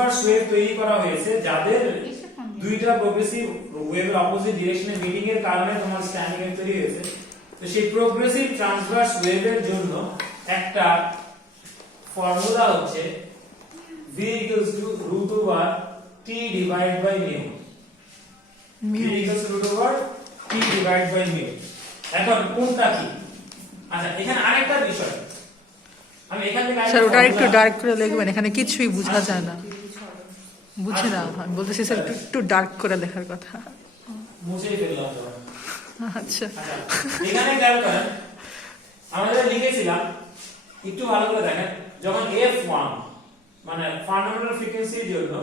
Transverse wave তৈরি করা হয়েছে যাদের দুইটা প্রোগ্রেসিভ ওয়েভের অপোজিট ডিরেকশনে মিটিং এর কারণে তোমার স্ট্যান্ডিং ওয়েভ তৈরি হয়েছে। তো সেই প্রোগ্রেসিভ ট্রান্সভার্স ওয়েভের জন্য একটা ফর্মুলা হচ্ছে v equals to root over t divided by mu। v equals to root over t divided by mu। এখন কোনটা কি? আচ্ছা এখানে আরেকটা বিষয় আমি এখান থেকে স্যার ওটা একটু ডার্ক করে লিখবেন, এখানে কিছুই বোঝা যায় না, বুঝি না। আমি বলতেছি স্যার একটু ডার্ক করে লেখার কথা। মুছেই ফেললাম। আচ্ছা এখানে খেয়াল করেন আমরা লিখেছিলাম, একটু ভালো করে দেখেন, যখন f1 মানে ফান্ডামেন্টাল ফ্রিকোয়েন্সির জন্য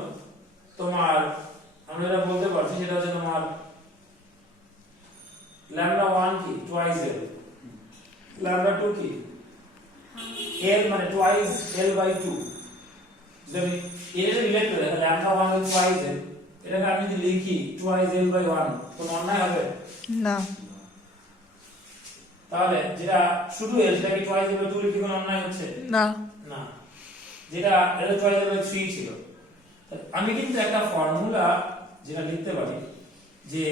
তোমার আমরা যেটা বলতে পারছি সেটা হচ্ছে তোমার λ1 কি টুয়াইস l, λ2 কি l মানে টুয়াইস l/2। যদি এর রিলেট করে দেখো λ1 হচ্ছে টুয়াইস l, এটাকে আমি যদি লিখি টুয়াইস l/1 কোন অন্যায় হবে না? তাহলে যেটা শুধু l সেটাকে টুয়াইস l/2 লিখে কোন অন্যায় হচ্ছে না। না, যেটা এটা টুয়াইস l/3 ছিল। আমি কিন্তু একটা ফর্মুলা যেটা লিখতে পারি যে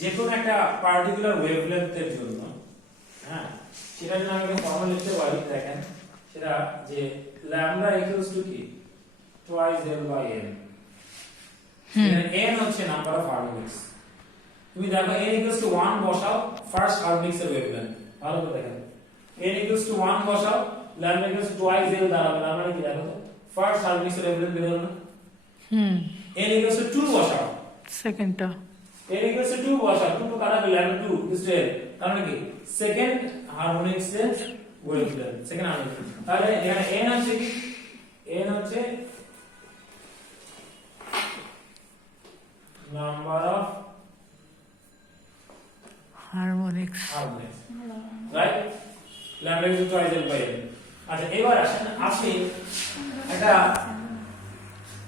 যে কোনো একটা পার্টিকুলার ওয়েভলেন্থের জন্য, হ্যাঁ সেটা জন্য আমি একটা ফর্মুলা লিখতে পারি। দেখেন সেটা যে λ equals to কি টুয়াইস l/n। n হচ্ছে নাম্বার অফ হারমোনিক্স। তুমি দেখো n equals to 1 বসাও, ফার্স্ট হারমোনিক্স এর ওয়েভলেন্থ ভালো করে দেখেন। n equals to 1 বসাও, λ equals to টুয়াইস l দাঁড়াবে, তার মানে কি দেখো ফার্স্ট হারমোনিক্স এর ওয়েভলেন্থ বের হলো না। n equals to 2 বসাও, সেকেন্ডটা n equals to 2 বসাও, 2 তো কাটা গেল, 2 is l, তার মানে কি সেকেন্ড হারমোনিক্স এর ওয়েভলেন্থ, সেকেন্ড হারমোনিক্স। তাহলে এখানে n হচ্ছে কি, n হচ্ছে number of harmonics. Right, λ equals to twice l/n। আচ্ছা এবার আসেন একটা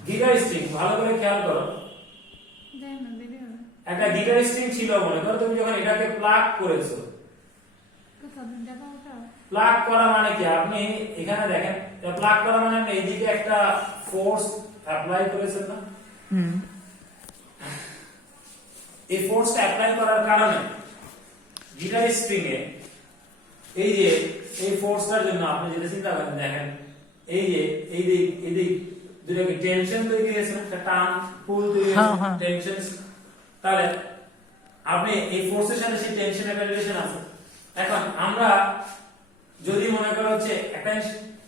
গিটার স্ট্রিং, ভালো করে খেয়াল করো। একটা গিটার স্ট্রিং ছিল, মনে করো তুমি যখন এটাকে প্লাগ করেছো, প্লাগ করা মানে কি, আপনি এখানে দেখেন প্লাগ করা মানে আপনি এইদিকে একটা ফোর্স অ্যাপ্লাই করেছেন না, এই ফোর্সটা অ্যাপ্লাই করার কারণে গিটার স্ট্রিং এ এই যে এই ফোর্সটার জন্য আপনি যেটা চিন্তা করেন, দেখেন এই যে এই দিক দুটোকে টেনশন তৈরি হয়েছে, একটা টান পুল তৈরি হয়েছে, টেনশন। তাহলে আপনি এই ফোর্সের সাথে সেই টেনশনের একটা রিলেশন আছে। এখন আমরা যদি মনে করো হচ্ছে একটা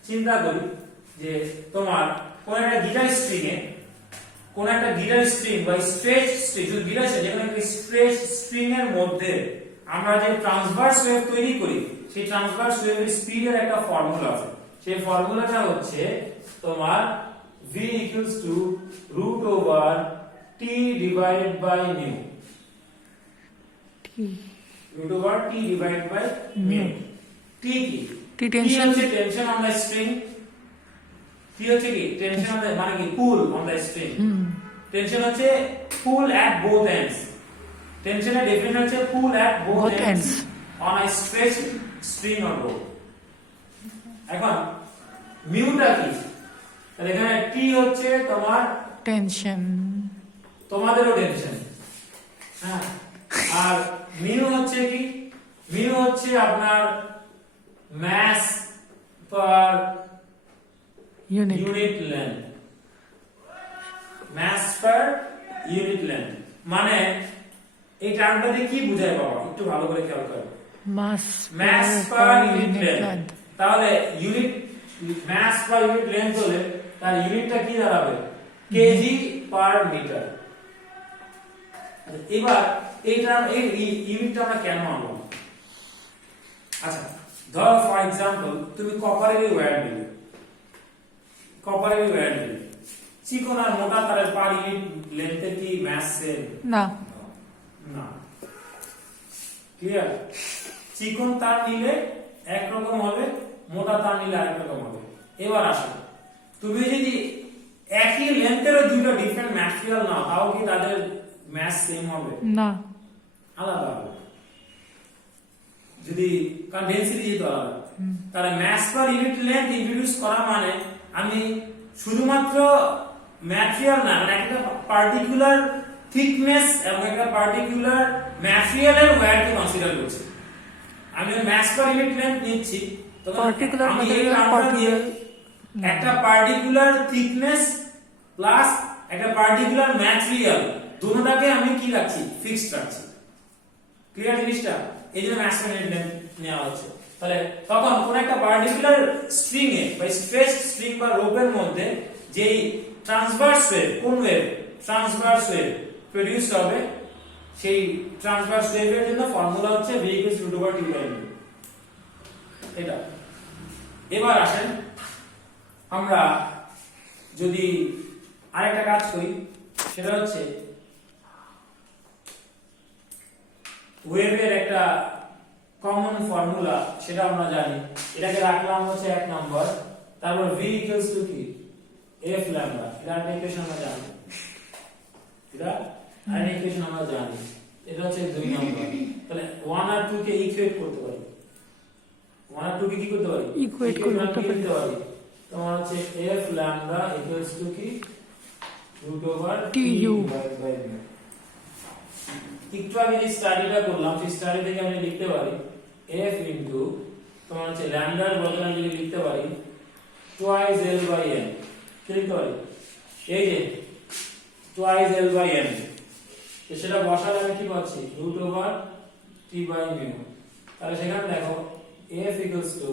চিন্তা করি যে তোমার কোন একটা গিটার স্ট্রিং বা স্ট্রেচ স্ট্রিং, যদি গিটার যেখানে স্ট্রেচ স্ট্রিং এর মধ্যে আমরা যে ট্রান্সভার্স ওয়েভ তৈরি করি, সেই ট্রান্সভার্স ওয়েভের স্পিডের একটা ফর্মুলা আছে। সেই ফর্মুলাটা হচ্ছে তোমার v equals to root over t divided by mu। root over t divided by mu। t কি? t tension হচ্ছে tension on the string. t হচ্ছে কি টেনশন অন দ্য, মানে কি পুল অন দ্য স্ট্রিং। টেনশন হচ্ছে পুল at both ends। টেনশনের definition হচ্ছে পুল at both ends on a stretched string or rope। এখন মিউটা কি? তাহলে এখানে t হচ্ছে তোমার টেনশন, তোমাদেরও টেনশন, হ্যাঁ। আর মিউ হচ্ছে কি? মিউ হচ্ছে আপনার মাস পার ইউনিট লেন্থ। মাস পার ইউনিট লেন্থ মানে এই টার্মটা দিয়ে কি বোঝায় বাবা, একটু ভালো করে খেয়াল করো। Mass per unit length. তাহলে unit mass per unit length হলে তার ইউনিটটা কি দাঁড়াবে? Kg per metre. এবার এই ইউনিটটা আমরা কেন আনবো? আচ্ছা ধরো ফর এক্সাম্পল তুমি কপারের ওয়্যার নিলে, চিকন আর মোটা তারের পার ইউনিট লেন্থে কি মাস সেম? না। ক্লিয়ার? চিকন তার নিলে একরকম হবে, মোটা তার নিলে আরেক রকম হবে। এবার আসো, তুমি যদি একই লেন্থেরও দুটো ডিফারেন্ট ম্যাটেরিয়াল নাও, তাও কি তাদের মাস সেম হবে? না, আলাদা হবে। যদি কারণ ডেনসিটি যেহেতু আলাদা, তাহলে মাস পার ইউনিট লেন্থ ইন্ট্রোডিউস করা মানে আমি শুধুমাত্র ম্যাটেরিয়াল না, মানে একটা পার্টিকুলার থিকনেস এবং একটা পার্টিকুলার ম্যাটেরিয়ালের ওয়্যারকে কনসিডার করছি। আমি ম্যাস পার ইউনিট লেন্থ নিচ্ছি, তখন Particular আমি এই material, নামটা দিয়ে particular একটা পার্টিকুলার থিকনেস প্লাস একটা পার্টিকুলার ম্যাটেরিয়াল দুটোটাকে আমি কি রাখছি, ফিক্সড রাখছি। ক্লিয়ার জিনিসটা? এই জন্য ম্যাস পার ইউনিট লেন্থ নেওয়া হচ্ছে। তাহলে তখন কোন একটা পার্টিকুলার স্ট্রিং এ বা স্ট্রেচ স্ট্রিং বা রোপের মধ্যে যেই ট্রান্সভার্স ওয়েভ, কোন ওয়েভ, ট্রান্সভার্স ওয়েভ প্রোডিউস হবে, সেই ট্রান্সভার্স ওয়েভের জন্য ফর্মুলা হচ্ছে v √T/μ। এটা এবার আসেন আমরা যদি আরেকটা কাজ করি, সেটা হচ্ছে ওয়েভের একটা কমন ফর্মুলা, সেটা আমরা জানি। এটাকে রাখলাম হচ্ছে 1 নম্বর, তারপর v কি f ল্যামডা, এটা একটা ইকুয়েশন আমরা জানি, এটা আরেকটা ইকুয়েশন আমরা জানি, এটা হচ্ছে 2 নম্বর। তাহলে 1 আর 2 কে ইকুয়েট করতে পারি, 1 আর 2 কে কি করতে পারি, ইকুয়েট করতে পারি। তোমার হচ্ছে f ল্যামডা কি TU। একটু আগে যে স্টাডিটা করলাম, সেই স্টাডি থেকে আমি লিখতে পারি f ইনটু তোমার হচ্ছে ল্যামডার বদলে আমি যদি লিখতে পারি টুয়াইস l বাই n, কি লিখতে পারি, এই যে টুয়াইস l বাই n, তো সেটা বসালে আমি কি পাচ্ছি √T/μ। তাহলে সেখানে দেখো f equals to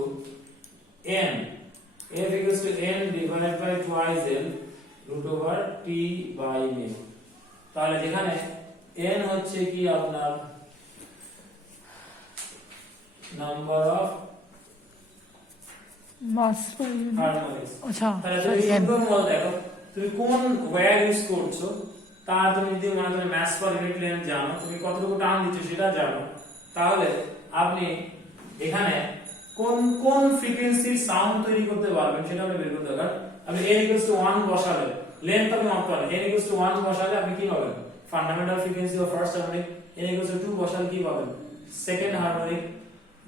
n, f equals to n divided by twice l √T/μ। তাহলে যেখানে n হচ্ছে কি আপনার number of mass per unit. Harmonics. আচ্ছা, তাহলে তুমি সুন্দর মতো দেখো তুমি কোন ওয়্যার ইউজ করছো, তার তুমি যদি মনে করো ম্যাস পার ইউনিট লেন্থ জানো, তুমি কতটুকু টান দিচ্ছ সেটা জানো, তাহলে আপনি এখানে কোন কোন ফ্রিকোয়েন্সির সাউন্ড তৈরি করতে পারবেন সেটা আপনি বের করতে পারবেন। আপনি n 1 বসালে, লেন্থ আপনি মাপ করেন, n 1 বসালে আপনি কি পাবেন, fundamental frequency of first harmonic. n 2 বসালে কি পাবেন, সেকেন্ড হারমোনিক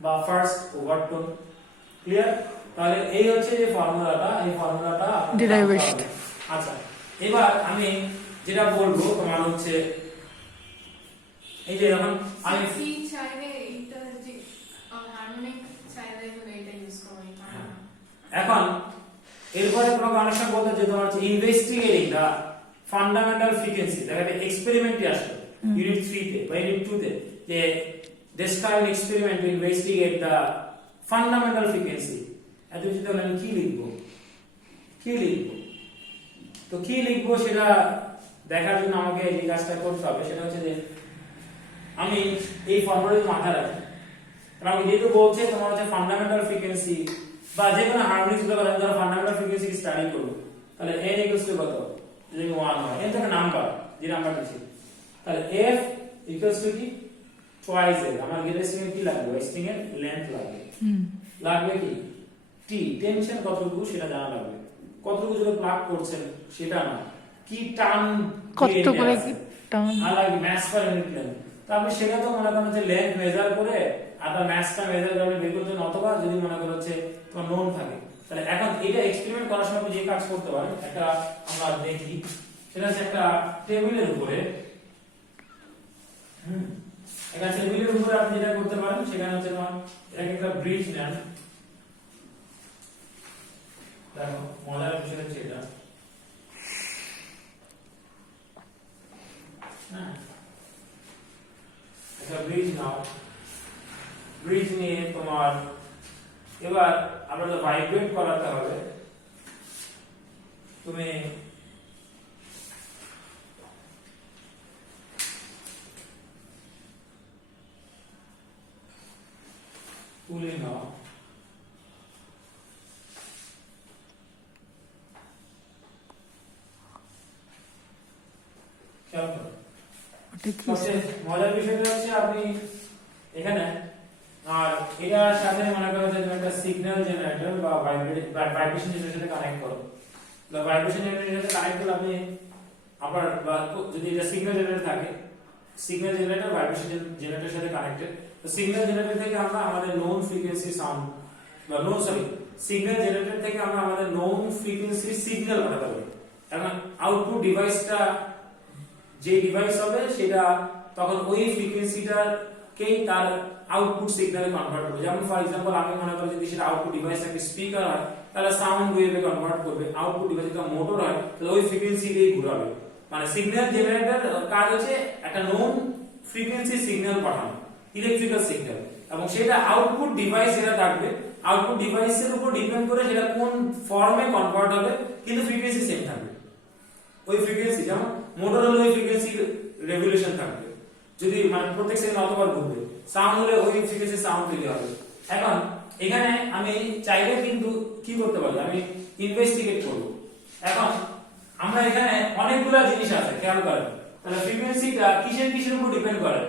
বা ফার্স্ট ওভারটোন। ক্লিয়ার? তাহলে এই হচ্ছে যে ফর্মুলাটা, এই ফর্মুলাটা Derivation। আচ্ছা, এবার আমি যেটা বলবো তোমার হচ্ছে এই যে যখন আমি সি চাইলে এটা যে হারমোনিক চাইলে হলে এটা ইউজ করি। এখন এরপরে কোনো কানেকশন বলতে যে তোমার হচ্ছে ইনভেস্টিগেটিং দা ফান্ডামেন্টাল ফ্রিকোয়েন্সি, দেখা যায় এক্সপেরিমেন্টই আসলো ইউনিট 3 তে বা ইউনিট 2 তে, যে describe experiment to investigate the fundamental frequency. এত কিছু তাহলে আমি কি লিখবো, তো কি লিখবো সেটা দেখার জন্য আমাকে যে কাজটা করতে হবে সেটা হচ্ছে যে আমি এই ফর্মুলাটি মাথায় রাখি। কারণ আমি যেহেতু বলছে তোমার হচ্ছে ফান্ডামেন্টাল ফ্রিকোয়েন্সি বা যে কোনো হারমোনিক্স গুলো কথা ধরো ফান্ডামেন্টাল ফ্রিকোয়েন্সি স্টাডি করব, তাহলে n ইকুয়ালস টু কত, যদি 1 হয়, n থেকে নাম্বার যে নাম্বারটা ছিল, তাহলে f ইকুয়ালস টু কি টুয়াইস l। আমার গিটার স্ট্রিং এ কি লাগবে, স্ট্রিং এর লেন্থ লাগবে, লাগবে কি t, টেনশন কতটুকু সেটা জানা লাগবে, কতটুকু যদি প্লাগ করছেন সেটা না, কি টান কত করে কি টান, আর লাগবে ম্যাস পার ইউনিট লেন্থ। তো আপনি সেটা তো মনে করেন যে লেন্থ মেজার করে আর তার ম্যাসটা মেজার করে বের করতে, অথবা যদি মনে করেন হচ্ছে তোমার নোন থাকে, তাহলে এখন এটা এক্সপেরিমেন্ট করার সময় আপনি যে কাজ করতে পারেন, একটা আমরা দেখি সেটা হচ্ছে একটা টেবিলের উপরে, একটা টেবিলের উপরে আপনি যেটা করতে পারেন সেখানে হচ্ছে তোমার এটাকে একটা ব্রিজ নেন। দেখো মজার বিষয় হচ্ছে এটা, হ্যাঁ একটা ব্রিজ নাও, ব্রিজ নিয়ে তোমার এবার আপনাদের ভাইব্রেট করাতে হবে। তুমি তুলে নাও, সবচেয়ে মজার বিষয়টা হচ্ছে আপনি এখানে আর এটার সাথে মনে করো যে তুমি একটা সিগন্যাল জেনারেটর বা ভাইব্রেশন জেনারেটরের সাথে কানেক্ট করো, বা ভাইব্রেশন জেনারেটরের সাথে কানেক্ট করলে আপনি আবার বা যদি এটা সিগন্যাল জেনারেটর থাকে, সিগন্যাল জেনারেটর ভাইব্রেশন জেনারেটরের সাথে কানেক্টেড, তো সিগন্যাল জেনারেটর থেকে আমরা আমাদের নোন ফ্রিকোয়েন্সি সাউন্ড বা সিগন্যাল জেনারেটর থেকে আমরা আমাদের নোন ফ্রিকোয়েন্সি সিগন্যাল পাঠাতে পারি। এখন আউটপুট ডিভাইসটা যে ডিভাইস হবে সেটা তখন ওই ফ্রিকোয়েন্সিটাকেই তার আউটপুট সিগন্যালে কনভার্ট করবে। যেমন ফর এক্সাম্পল আমি মনে করি যদি সেটা আউটপুট ডিভাইস একটা স্পিকার হয় তাহলে সাউন্ড ওয়েভে কনভার্ট করবে। আউটপুট ডিভাইস যদি মোটর হয় তাহলে ওই ফ্রিকোয়েন্সিতেই ঘোরাবে। মানে সিগন্যাল জেনারেটর কাজ হচ্ছে একটা নোন ফ্রিকোয়েন্সি সিগন্যাল পাঠানো, ইলেকট্রিক্যাল সিগন্যাল, এবং সেটা আউটপুট ডিভাইস যেটা থাকবে আউটপুট ডিভাইসের উপর ডিপেন্ড করে সেটা কোন ফর্মে কনভার্ট হবে, কিন্তু ফ্রিকোয়েন্সি সেম থাকবে। ওই ফ্রিকোয়েন্সি যেমন মোটর হলে ওই ফ্রিকোয়েন্সি রেগুলেশন থাকবে, যদি মানে প্রত্যেক সেকেন্ড অতবার ঘুরবে। সাউন্ড হলে ওই ফ্রিকোয়েন্সি সাউন্ড দিতে হবে। এখন এখানে আমি চাইলে কিন্তু কি করতে পারি, আমি ইনভেস্টিগেট করব। এখন আমরা এখানে অনেকগুলো জিনিস আছে, খেয়াল করেন। তাহলে ফ্রিকোয়েন্সিটা কিসের উপর ডিপেন্ড করে?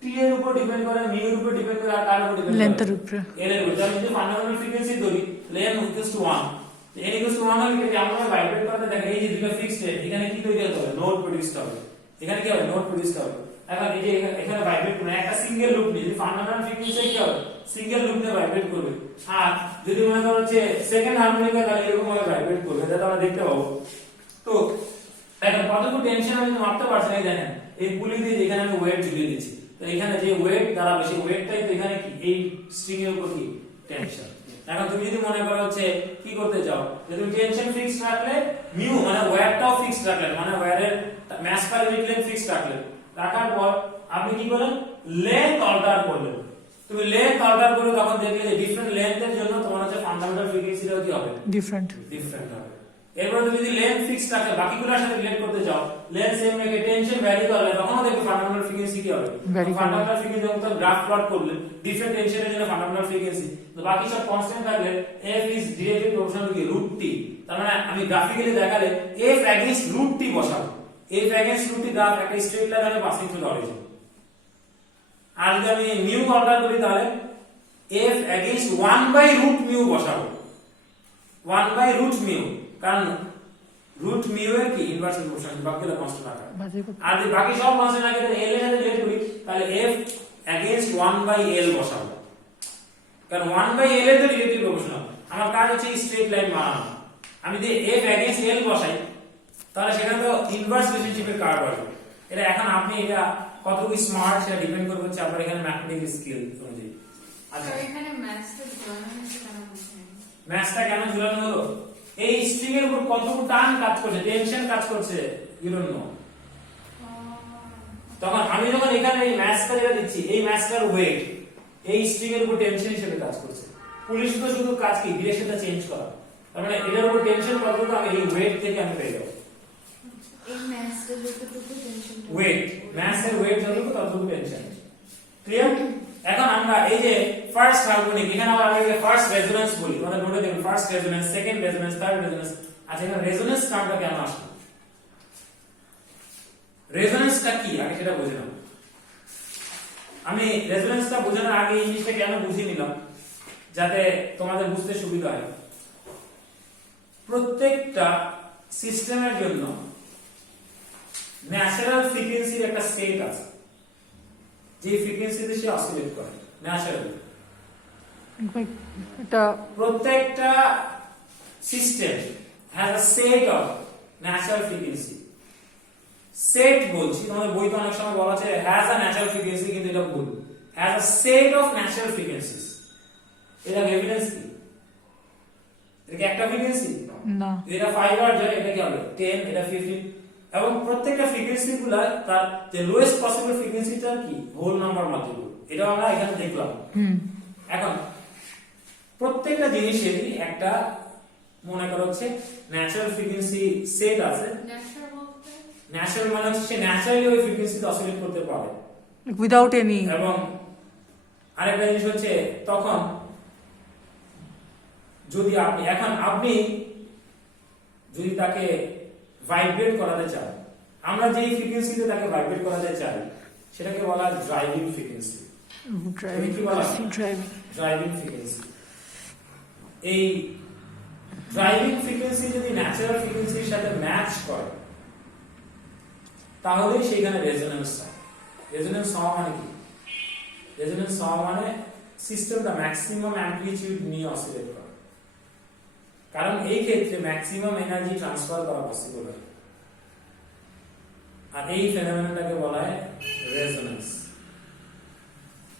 টি এর উপর ডিপেন্ড করে, মিউ এর উপর ডিপেন্ড করে, আর কার উপর ডিপেন্ড করে? লেন্থের উপরে। এর উপর। আমি যদি ফান্ডামেন্টাল ফ্রিকোয়েন্সি ধরি n ইকুয়ালস টু 1, তো n ইকুয়ালস টু 1 হলে কি আমরা ভাইব্রেট করতে দেখেন এই যে দুটো ফিক্সড এখানে কি তৈরি হতে হবে? নোট প্রোডিউসড হবে। এখানে কি হবে? নোট প্রোডিউসড হবে। এখন এই যে এখানে ভাইব্রেট করে একটা সিঙ্গেল লুপ নিয়ে যদি ফান্ডামেন্টাল ফ্রিকোয়েন্সি কি হবে? সিঙ্গেল লুপ নিয়ে ভাইব্রেট করবে। আর যদি মনে করো যে সেকেন্ড হারমোনিকা, তাহলে এরকম ভাবে ভাইব্রেট করবে, যেটা আমরা দেখতে পাবো। তো এখন কতটুকু টেনশন আমি মাপতে পারছি না, দেখেন এই পুলি দিয়ে এখানে আমি ওয়েট ঝুলিয়ে দিচ্ছি, তো এখানে যে ওয়েট দাঁড়াবে সেই ওয়েটটাই তো এখানে কি এই স্ট্রিং এর উপর কি টেনশন। এখন তুমি যদি মনে করো হচ্ছে কি করতে চাও, যে তুমি টেনশন ফিক্সড রাখলে, মিউ মানে ওয়্যারটাও ফিক্সড রাখলেন, মানে ওয়্যারের mass per unit length fixed রাখলেন। রাখার পর আপনি কি করলেন? লেন্থ অল্টার করলেন। তুমি লেন্থ অল্টার করে তখন দেখলে যে ডিফারেন্ট লেন্থের জন্য তোমার হচ্ছে ফান্ডামেন্টাল ফ্রিকোয়েন্সিটাও কি হবে? ডিফারেন্ট হবে। এরপর তুমি যদি লেন্থ ফিক্সড রাখে বাকিগুলোর সাথে রিলেট করতে চাও, লেন্থ সেম রেখে টেনশন ভ্যারি করলে তখন দেখবে ফান্ডামেন্টাল ফ্রিকোয়েন্সি কি হবে? ফান্ডামেন্টাল ফ্রিকোয়েন্সি যখন গ্রাফ প্লট করলে ডিফারেন্ট টেনশনের জন্য ফান্ডামেন্টাল ফ্রিকোয়েন্সি, তো বাকি সব কনস্ট্যান্ট থাকলে f is directly proportional to √t। তার মানে আমি গ্রাফিক্যালি দেখালে f এগেইনস্ট √t বসাবো। f এগেইনস্ট √t গ্রাফ একটা স্ট্রেট লাইন হবে পাসিং থ্রু দ্য অরিজিন। আর যদি আমি মিউ অল্টার করি তাহলে f এগেইনস্ট 1/√μ বসাবো। 1/√μ, কারণ রুট মিউ এর কি ইনভার্স প্রপোর্শনাল, বাকিগুলো কনস্ট্যান্ট রাখা। আর যদি বাকি সব কনস্ট্যান্ট রাখে তাহলে l এর সাথে রিলেট করি, তাহলে f এগেইনস্ট 1/l বসাবো, কারণ 1/l এর তো ডিরেক্টলি প্রপোর্শনাল। আমার কাজ হচ্ছে স্ট্রেট লাইন বানানো। আমি যদি f এগেইনস্ট l বসাই তাহলে সেখানে তো ইনভার্স রিলেশনশিপের কার্ভ আসবে। এটা এখন আপনি এটা কতটুকু স্মার্ট সেটা ডিপেন্ড করবে হচ্ছে আপনার এখানে ম্যাথমেটিক্যাল স্কিল অনুযায়ী। আচ্ছা, এখানে ম্যাথসটা ঝুলানো হয়েছে কেন বুঝিনি। ম্যাথসটা কেন ঝুলানো হলো? এই স্ট্রিং এর উপর কতটুকু টান কাজ করছে, টেনশন কাজ করছে, ইউ ডোন্ট নো। তখন আমি যখন এখানে এই ম্যাথসটা যেটা দিচ্ছি, এই ম্যাথসটার ওয়েট এই স্ট্রিং এর উপর টেনশন হিসেবে কাজ করছে। পুলিশ তো শুধু কাজ কি ডিরেকশনটা চেঞ্জ করা, তার মানে এটার উপর টেনশন কতটুকু আমি এই ওয়েট থেকে আমি পেয়ে যাবো। এই ম্যাথসটা যতটুকু টেনশন, ওয়েট ম্যাথসের ওয়েট যতটুকু ততটুকু টেনশন। ক্লিয়ার? এখন আমরা এই যে ফার্স্ট হারমোনিক, এখানে আমরা আগে ফার্স্ট রেজোন্যান্স বলি, তোমাদের নোটে দেখুন first resonance, second resonance, third resonance. আচ্ছা, এখানে রেজোন্যান্স টার্মটা কেন আসলো? রেজোন্যান্সটা কি আগে সেটা বুঝে নাও। আমি রেজোন্যান্সটা বোঝানোর আগে এই জিনিসটা কেন বুঝিয়ে নিলাম যাতে তোমাদের বুঝতে সুবিধা হয়। প্রত্যেকটা সিস্টেমের জন্য ন্যাচারাল ফ্রিকোয়েন্সির একটা সেট আছে, যে ফ্রিকোয়েন্সিতে সে অসিলেট করে ন্যাচারালি। এটা প্রত্যেকটা system has a set of natural frequency. Set বলছি, তোমাদের বইতে অনেক সময় বলা আছে হ্যাজ আ ন্যাচারাল ফ্রিকোয়েন্সি, কিন্তু এটা ভুল। Has a set of natural frequencies. এটা এভিডেন্স কি? এটা কি একটা ফ্রিকোয়েন্সি না, এটা 5 আর যায়, এটা কি হবে 10, এটা 15, এবং প্রত্যেকটা ফ্রিকোয়েন্সি গুলা তার যে লোয়েস্ট পসিবল ফ্রিকোয়েন্সিটা কি হোল নাম্বার মাল্টিপল, এটা আমরা এখানে দেখলাম। এখন প্রত্যেকটা জিনিসেরই একটা মনে করা হচ্ছে ন্যাচারাল ফ্রিকোয়েন্সি সেট আছে। ন্যাচারাল মানে হচ্ছে সে ন্যাচারালি ওই ফ্রিকোয়েন্সিতে অসিলেট করতে পারে উইদাউট এনি। এবং আরেকটা জিনিস হচ্ছে তখন যদি আপনি যদি তাকে ভাইব্রেট করাতে চান, আমরা যেই ফ্রিকোয়েন্সিতে তাকে ভাইব্রেট করাতে চাই সেটাকে বলা হয় ড্রাইভিং ফ্রিকোয়েন্সি। Driving frequency. এই ড্রাইভিং ফ্রিকোয়েন্সি যদি ন্যাচারাল ফ্রিকোয়েন্সির সাথে ম্যাচ করে তাহলেই সেখানে রেজোন্যান্স হয়। রেজোন্যান্স হওয়া মানে কি? রেজোন্যান্স হওয়া মানে সিস্টেমটা ম্যাক্সিমাম অ্যামপ্লিটিউড নিয়ে অসিলেট করে, কারণ এই ক্ষেত্রে ম্যাক্সিমাম এনার্জি ট্রান্সফার করা পসিবল হয়। আর এই ফেনোমেননটাকে বলা হয় রেজোন্যান্স।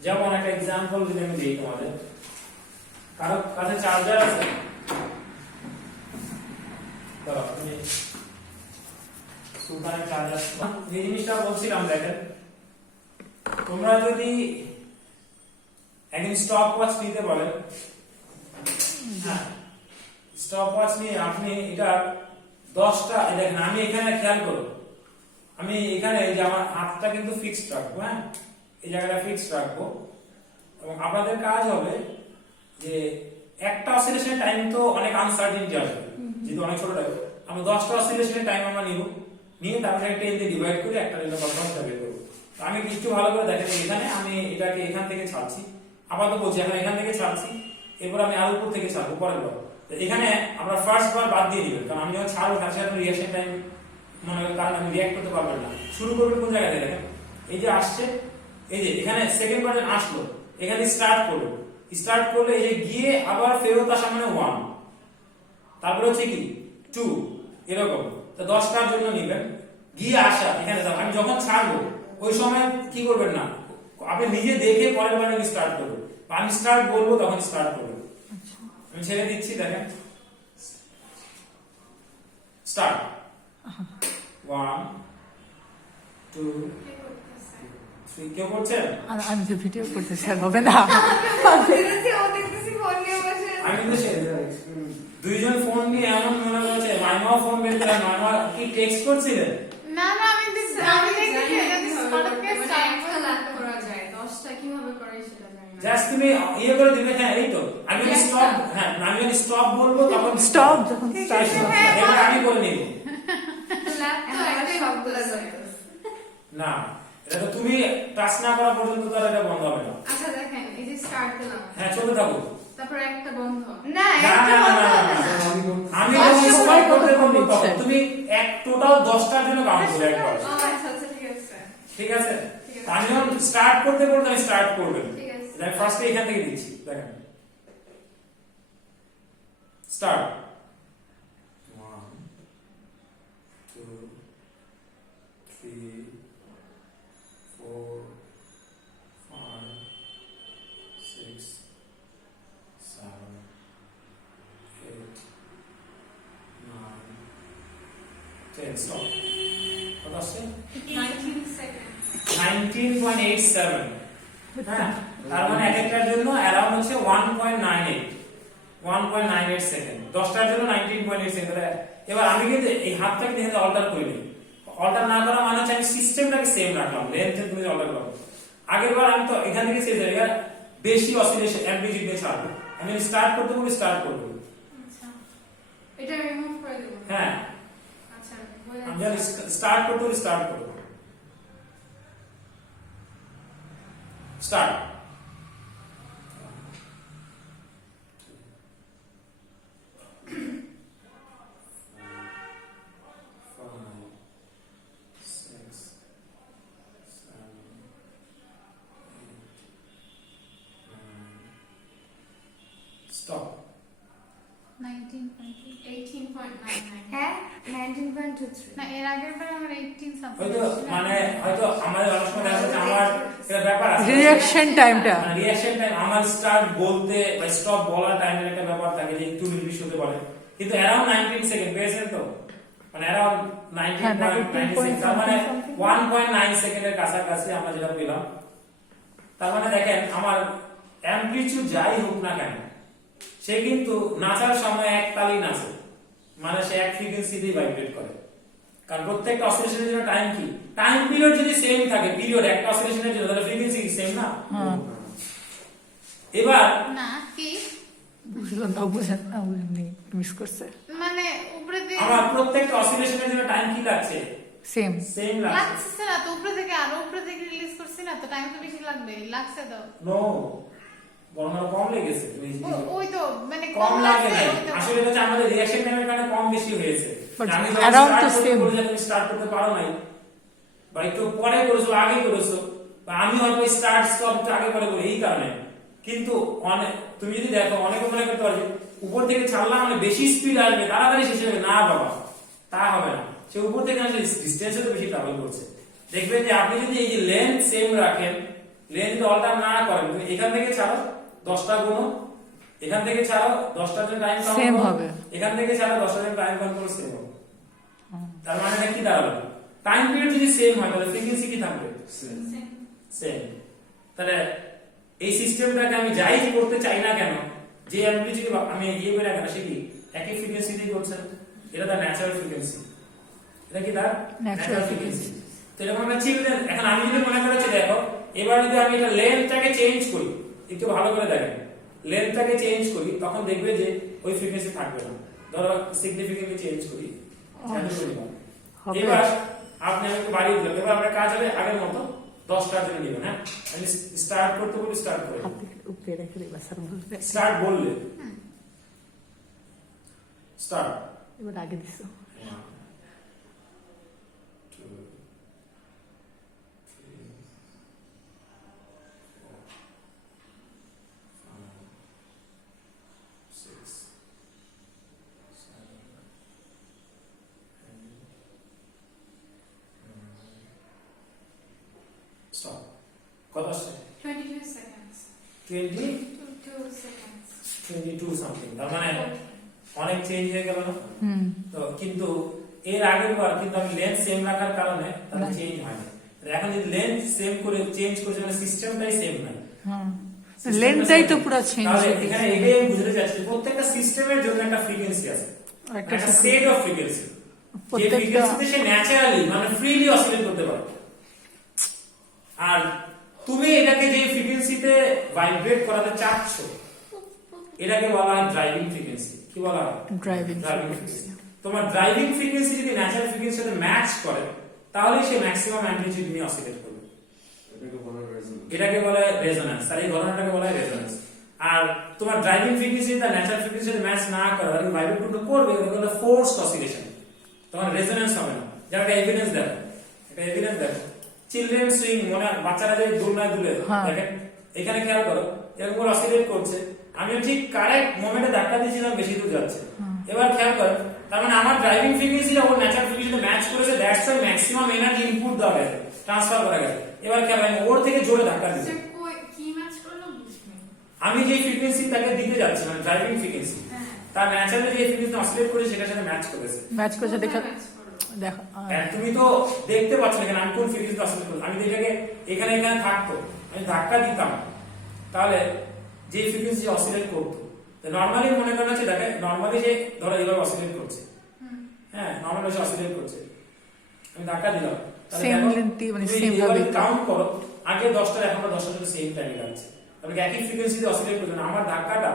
যেমন একটা एग्जांपल যদি আমি দিই তোমাদের, কারো কাছে চার্জার আছে, ধরো তুমি সুপার চার্জার, এই জিনিসটা বলছিলাম দেখেন, তোমরা যদি একদিন স্টপ ওয়াচ নিতে বলেন, হ্যাঁ স্টপ ওয়াচ নিয়ে আপনি এটা 10টা দেখেন, আমি এখানে খেয়াল করো, আমি এখানে এই যে আমার হাতটা কিন্তু ফিক্সড রাখবো, হ্যাঁ এই জায়গাটা ফিক্সড রাখবো, এবং আপনাদের কাজ হবে যে একটা অসিলেশনের টাইম তো অনেক আনসার্টেনটি আসবে, যেহেতু অনেক ছোট টাইম, আমরা 10টা অসিলেশনের টাইম আমরা নিব, নিয়ে তারপরে 10 দিয়ে ডিভাইড করে একটা রেঞ্জ পারফরম্যান্স বের করব। তো আমি একটু ভালো করে দেখেন, এখানে আমি এটাকে এখান থেকে ছাড়ছি, আপাতত বলছি এখন এখান থেকে ছাড়ছি, এরপর আমি আর উপর থেকে ছাড়বো পরের বার। তো এখানে আমরা ফার্স্ট বার বাদ দিয়ে দিবেন, কারণ আমি যখন ছাড়বো তার সাথে রিঅ্যাকশন টাইম মনে হয়, কারণ আমি রিঅ্যাক্ট করতে পারবেন না। শুরু করবেন কোন জায়গা থেকে দেখেন, এই যে আসছে, এই যে এখানে সেকেন্ড বাটন আসলো, এখানে স্টার্ট করলো, স্টার্ট করলে এই যে গিয়ে আবার ফেরত আসা মানে 1, তারপরে হচ্ছে কি 2, এরকম। তো 10টার জন্য নেবেন, গিয়ে আসা এখানে যাও, আমি যখন ছাড়বো ওই সময় কি করবেন না, আপনি নিজে দেখে পরের বার স্টার্ট করবেন, আমি স্টার্ট বলবো তখন স্টার্ট করবেন। আমি ছেড়ে দিচ্ছি দেখেন, স্টার্ট 1 2 3, কেউ করছেন? আর আমি তো ভিডিও করতেছি, আর হবে না। আমি কিন্তু দুইজন ফোন নিয়ে এমন মনে হচ্ছে, মাইমাও ফোন বের করে, মাইমা কি টেক্সট করছিলেন? না না, আমি দেখছি, আমি দেখছি এটা স্টার্টকে স্টার্ট করা যায়, 10টা কিভাবে করে সেটা জানি না। জাস্ট তুমি ইয়ে করে দিবে, হ্যাঁ এই তো, আমি যদি স্টপ, হ্যাঁ আমি যদি স্টপ বলবো তখন স্টপ, যখন স্টার্ট এবার আমি করে নিব। ল্যাপটপ একটাই সবগুলো যায়। না, এটা তো তুমি টাচ না করা পর্যন্ত তো আর এটা বন্ধ হবে না। আচ্ছা দেখেন, এই যে স্টার্ট দিলাম, হ্যাঁ চলতে থাকো। তারপর একটা বন্ধ, না না না না, আমি যখন স্টপ করতে বলবো তখন তুমি এক টোটাল 10টার জন্য কাউন্ট করবে একবার। আচ্ছা আচ্ছা ঠিক আছে ঠিক আছে, আমি যখন স্টার্ট করতে বলবো আমি স্টার্ট করবেন, ঠিক আছে। আমি ফার্স্টে এখান থেকে দিচ্ছি দেখেন, স্টার্ট 1 2 3 4 5 6 7 8 9 10, স্টপ। কত আসছে? 19 সেকেন্ড। 19.87, হ্যাঁ তার মানে এক একটার জন্য অ্যারাউন্ড হচ্ছে 1.98 সেকেন্ড, 10টার জন্য 19.8 সেকেন্ড। এবার আমি কিন্তু এই হাতটাকে দেখে অল্টার করিনি, অল্টার না করা মানে হচ্ছে আমি সিস্টেমটাকে সেম রাখলাম, লেন্থ তুমি অল্টার করো। আগের বার আমি তো এখান থেকে শেষ হয়ে গেল, বেশি অসিলেশন অ্যাম্পলিটিউড দিয়ে ছাড়বো, আমি স্টার্ট করতে বলি স্টার্ট করব, আচ্ছা এটা রিমুভ করে দেব। হ্যাঁ আচ্ছা আমি যখন স্টার্ট করতে বলি স্টার্ট করব, স্টার্ট। Stop. 18.99 হ্যাঁ 19.23 না, এর আগের বার আমার 18 সামথিং হয়তো মানে হয়তো আমাদের অনেক সময় দেখা যাচ্ছে আমার একটা ব্যাপার আছে, রিঅ্যাকশন টাইমটা, রিঅ্যাকশন টাইম আমার স্টার্ট বলতে বা স্টপ বলার টাইমের একটা ব্যাপার থাকে যে একটু বেশি হতে পারে, কিন্তু অ্যারাউন্ড 19 সেকেন্ড পেয়েছেন তো, মানে অ্যারাউন্ড 19.96, তার মানে 1.9 সেকেন্ডের কাছাকাছি আমরা যেটা পেলাম। তার মানে দেখেন আমার অ্যামপ্লিটিউড যাই হোক না কেন, সে কিন্তু নাচার সময় এক তালেই নাচে, মানে সে এক ফ্রিকোয়েন্সিতেই ভাইব্রেট করে, কারণ প্রত্যেকটা অসিলেশনের জন্য টাইম কি, টাইম পিরিয়ড যদি সেম থাকে, পিরিয়ড একটা অসিলেশনের জন্য, তাহলে ফ্রিকোয়েন্সি কি সেম না? এবার না কি বুঝলাম না, বুঝেন না, বুঝেননি, মিস করছে, মানে উপরে দিয়ে আমার প্রত্যেকটা অসিলেশনের জন্য টাইম কি লাগছে, সেম সেম লাগছে। লাগছে না তো, উপরে থেকে আরো উপরে থেকে রিলিজ করছি না তো, টাইম তো বেশি লাগবে, লাগছে তো। নো, বরং আরো কম লেগেছে, ওই তো মানে কম লাগে লাগছে, নাই, ওই তো। আসলে হচ্ছে আমাদের রিঅ্যাকশন টাইমের কারণে কম বেশি হয়েছে। But আমি around যখন the স্টার্ট same. করতে বলি যে তুমি স্টার্ট করতে পারো নাই, বা একটু পরে করেছো আগে করেছো, বা আমি হয়তো স্টার্ট স্টপ একটু আগে পরে করি এই কারণে, কিন্তু অনেক তুমি যদি দেখো অনেকে মনে করতে পারবে উপর থেকে ছাড়লাম মানে বেশি স্পিড আসবে তাড়াতাড়ি শেষ হবে, না বাবা তা হবে না। সে উপর থেকে আসলে ডিসটেন্সে তো বেশি ট্রাভেল করছে। দেখবেন যে আপনি যদি এই যে লেন্থ সেম রাখেন, লেন্থ যদি অল্টার না করেন, তুমি এখান থেকে ছাড়ো 10টা গুণ, এখান থেকে ছাড়ো 10টার জন্য টাইম কাউন্ট Same করো, হবে। এখান থেকে ছাড়ো 10টার জন্য টাইম কাউন্ট করো, সেম হবে। তার মানে এটা কি দাঁড়ালো? টাইম পিরিয়ড যদি সেম হয় তাহলে ফ্রিকোয়েন্সি কি থাকবে? সেম। তাহলে এই সিস্টেমটাকে আমি যাই করতে চাই না কেন, যে অ্যাম্পলিটিউড আমি ইয়ে করে রাখা সে কি একই ফ্রিকোয়েন্সিতেই করছে, এটা তার ন্যাচারাল ফ্রিকোয়েন্সি। এটা কি তার ন্যাচারাল ফ্রিকোয়েন্সি। তো এরকম একটা চিলড্রেন, এখন আমি যদি মনে করেছি দেখো, এবার যদি আমি এটা লেন্থটাকে চেঞ্জ করি, একটু ভালো করে দেখেন, লেন্থটাকে চেঞ্জ করি, তখন দেখবে যে ওই ফ্রিকোয়েন্সি থাকবে না। ধরো সিগনিফিকেন্টলি চেঞ্জ করি, হবে। এবার আপনি আমাকে বাড়িয়ে দিলাম, এবার আপনার কাজ হবে আগের মতো 10টার জন্য নেবেন। হ্যাঁ, আমি স্টার্ট করতে বলি, স্টার্ট করে উপরে রেখে দিবা স্যার বলবে। স্টার্ট বললে স্টার্ট। এবার আগে দিছো। Stop. কত আসছে? 22 seconds. 20 2 seconds. 22 সামথিং। তার মানে অনেক চেঞ্জ হয়ে গেল না? হুম। তো কিন্তু এর আগের বার কিন্তু আমি লেন্থ সেম রাখার কারণে তার চেঞ্জ হয়নি। এখন যদি লেন্থ সেম করে চেঞ্জ করছি মানে সিস্টেমটাই সেম নাই। হ্যাঁ, লেন্থটাই তো পুরো চেঞ্জ তাহলে হয়ে এখানে গেছে। এটাই আমি বুঝতে চাচ্ছি, প্রত্যেকটা সিস্টেমের জন্য একটা ফ্রিকোয়েন্সি আছে, একটা সেট অফ ফ্রিকোয়েন্সি। যে প্রত্যেকটা- ফ্রিকোয়েন্সিতে সে ন্যাচারালি মানে ফ্রিলি অসিলেট করতে পারে। আর তুমি এটাকে যে ফ্রিকোয়েন্সিতে ভাইব্রেট করাতে চাচ্ছ, এটাকে বলা হয় ড্রাইভিং ফ্রিকোয়েন্সি। কি বলা হয়? Driving frequency. তোমার ড্রাইভিং ফ্রিকোয়েন্সি যদি ন্যাচারাল ফ্রিকোয়েন্সির সাথে ম্যাচ করে, তাহলে সে ম্যাক্সিমাম অ্যাম্পলিটিউড নিয়ে অসিলেট করবে। এটাকে বলা হয় রেজোন্যান্স। আর এই ঘটনাটাকে বলা হয় রেজোন্যান্স। আর তোমার ড্রাইভিং ফ্রিকোয়েন্সি তার ন্যাচারাল ফ্রিকোয়েন্সির সাথে ম্যাচ না করে, আর ভাইব্রেট করতে করবে, এটা বলা ফোর্সড অসিলেশন। তখন রেজোন্যান্স হবে না। যেমন একটা এভিডেন্স দেখো, একটা এভিডেন্স দেখো, চিলড্রেন সুইং, মনে বাচ্চারা যে দোলনায় দুলে, দেখেন এখানে খেয়াল করো, এরকম করে অসিলেট করছে, আমি ঠিক কারেক্ট মোমেন্টে ধাক্কা দিয়েছিলাম, বেশি দূর যাচ্ছে। এবার খেয়াল করো, তার মানে আমার ড্রাইভিং ফ্রিকোয়েন্সিটা ওর ন্যাচারাল ফ্রিকোয়েন্সিতে ম্যাচ করেছে, that's why maximum energy input দেওয়া গেছে, ট্রান্সফার করা গেছে। এবার খেয়াল আমি ওর থেকে জোরে ধাক্কা দিচ্ছি, সে কি ম্যাচ করলো বুঝবেন? আমি যে ফ্রিকোয়েন্সি তাকে দিতে যাচ্ছি মানে ড্রাইভিং ফ্রিকোয়েন্সি, তার ন্যাচারালি যে ফ্রিকোয়েন্সি অসিলেট করেছে সেটার সাথে ম্যাচ করেছে। ম্যাচ করছে দেখা ম্যাচ করলো? দেখো। হ্যাঁ, তুমি তো দেখতে পাচ্ছ না এখানে আমি কোন ফ্রিকোয়েন্সিতে অসিলেট করছি। আমি তো এটাকে এখানে এখানে থাকতো, আমি ধাক্কা দিতাম, তাহলে যে ফ্রিকোয়েন্সি অসিলেট করতো, নরমালি মনে করা হচ্ছে, দেখে নরমালি যে ধরো এইভাবে অসিলেট করছে, হ্যাঁ নরমালি সে অসিলেট করছে, আমি ধাক্কা দিলাম, Same length মানে same ভাবে কাউন্ট করো, আগে 10টার এখন 10টার সাথে সেম টাইমে লাগছে, তাহলে একই ফ্রিকোয়েন্সিতে অসিলেট করছে না, আমার ধাক্কাটা